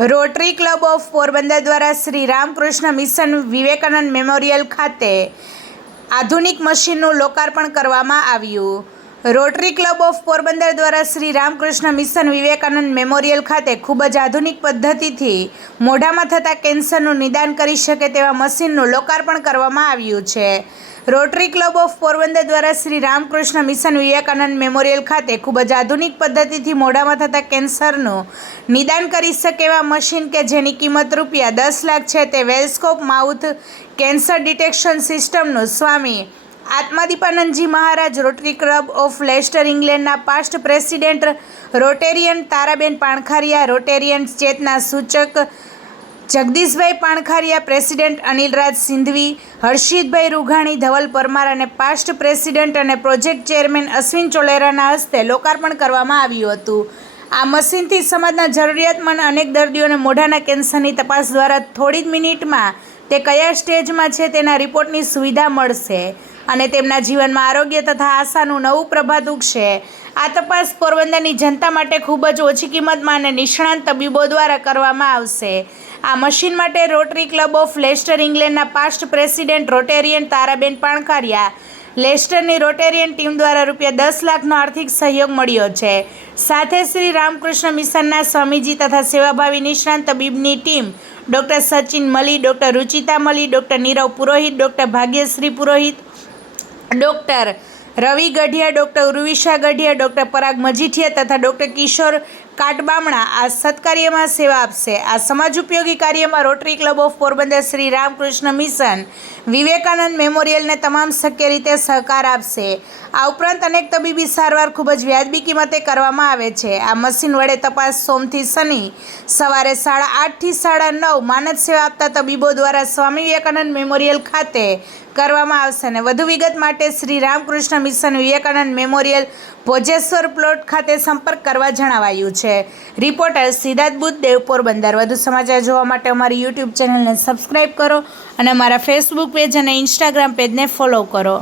Rotary club of Porbandar દ્વારા Shri Ramakrishna mission Vivekananda memorial ખાતે આધુનિક મશીનનું લોકાર્પણ કરવામાં આવ્યું. રોટરી ક્લબ ઓફ પોરબંદર દ્વારા શ્રી રામકૃષ્ણ મિશન વિવેકાનંદ મેમોરિયલ ખાતે ખૂબ જ આધુનિક પદ્ધતિથી મોઢામાં થતા કેન્સરનું નિદાન કરી શકે તેવા મશીનનું લોકાર્પણ કરવામાં આવ્યું છે. રોટરી ક્લબ ઓફ પોરબંદર દ્વારા શ્રી રામકૃષ્ણ મિશન વિવેકાનંદ મેમોરિયલ ખાતે ખૂબ જ આધુનિક પદ્ધતિથી મોઢામાં થતા કેન્સરનું નિદાન કરી શકે એવા મશીન કે જેની કિંમત રૂપિયા દસ લાખ છે તે વેલસ્કોપ માઉથ કેન્સર ડિટેક્શન સિસ્ટમનું Swami Atmadipanandji Maharaj Rotary club of Leicester ઇંગ્લેન્ડના past president Rotarian Taraben Pankhariya, Rotarian Chetna Suchak Jagdishbhai Pankhariya president Anilraj Sindhvi, Harshitbhai Rughani, Dhaval Parmar અને પાસ્ટ પ્રેસિડેન્ટ અને પ્રોજેક્ટ ચેરમેન અશ્વિન ચોલેરાના હસ્તે લોકાર્પણ કરવામાં આવ્યું હતું. આ મશીનથી સમાજના જરૂરિયાતમંદ અનેક દર્દીઓને મોઢાના કેન્સરની તપાસ દ્વારા થોડી જ મિનિટમાં તે કયા સ્ટેજમાં છે તેના રિપોર્ટની સુવિધા મળશે. અને તેમના જીવનમાં આરોગ્ય તથા આશાનું નવું પ્રભાત ઉગશે. આ તપાસ પોરબંદરની જનતા માટે ખૂબ જ ઓછી કિંમતમાં અને નિષ્ણાંત તબીબો દ્વારા કરવામાં આવશે. આ મશીન માટે rotary club of Leicester ઇંગ્લેન્ડના past president Rotarian Taraben Pankariya, લેસ્ટરની Rotarian team દ્વારા રૂપિયા દસ લાખનો આર્થિક સહયોગ મળ્યો છે. સાથે શ્રી રામકૃષ્ણ મિશનના સ્વામીજી તથા સેવાભાવી નિષ્ણાંત તબીબની team, doctor Sachin Mali doctor Ruchita Mali doctor Nirav Purohit, doctor Bhagyashree Purohit doctor Ravi Gadhiya, doctor Urvisha Gadhiya, doctor Parag Majithiya તથા ડૉક્ટર કિશોર કાટબામણા આ સત્કાર્યમાં સેવા આપશે. આ સમાજ ઉપયોગી કાર્યમાં Rotary club of Porbandar Shri Ramakrishna mission Vivekananda મેમોરિયલને તમામ શક્ય રીતે સહકાર આપશે. આ ઉપરાંત અનેક તબીબી સારવાર ખૂબ જ વ્યાજબી કિંમતે કરવામાં આવે છે. આ મશીન વડે તપાસ સોમથી શનિ સવારે સાડા આઠથી સાડા નવ માનદ સેવા આપતા તબીબો દ્વારા સ્વામી વિવેકાનંદ મેમોરિયલ ખાતે કરવામાં આવશે અને વધુ વિગત માટે Shri Ramakrishna mission Vivekananda memorial Bhojeshwar plot ખાતે સંપર્ક કરવા જણાવાયું છે. રિપોર્ટર સિદ્ધાર્થ દેવપોર બંદર વધુ સમાચાર જોવા માટે અમારી યુટ્યુબ ચેનલને સબસ્ક્રાઈબ કરો અને અમારા ફેસબુક પેજ અને ઇન્સ્ટાગ્રામ પેજને ફોલો કરો.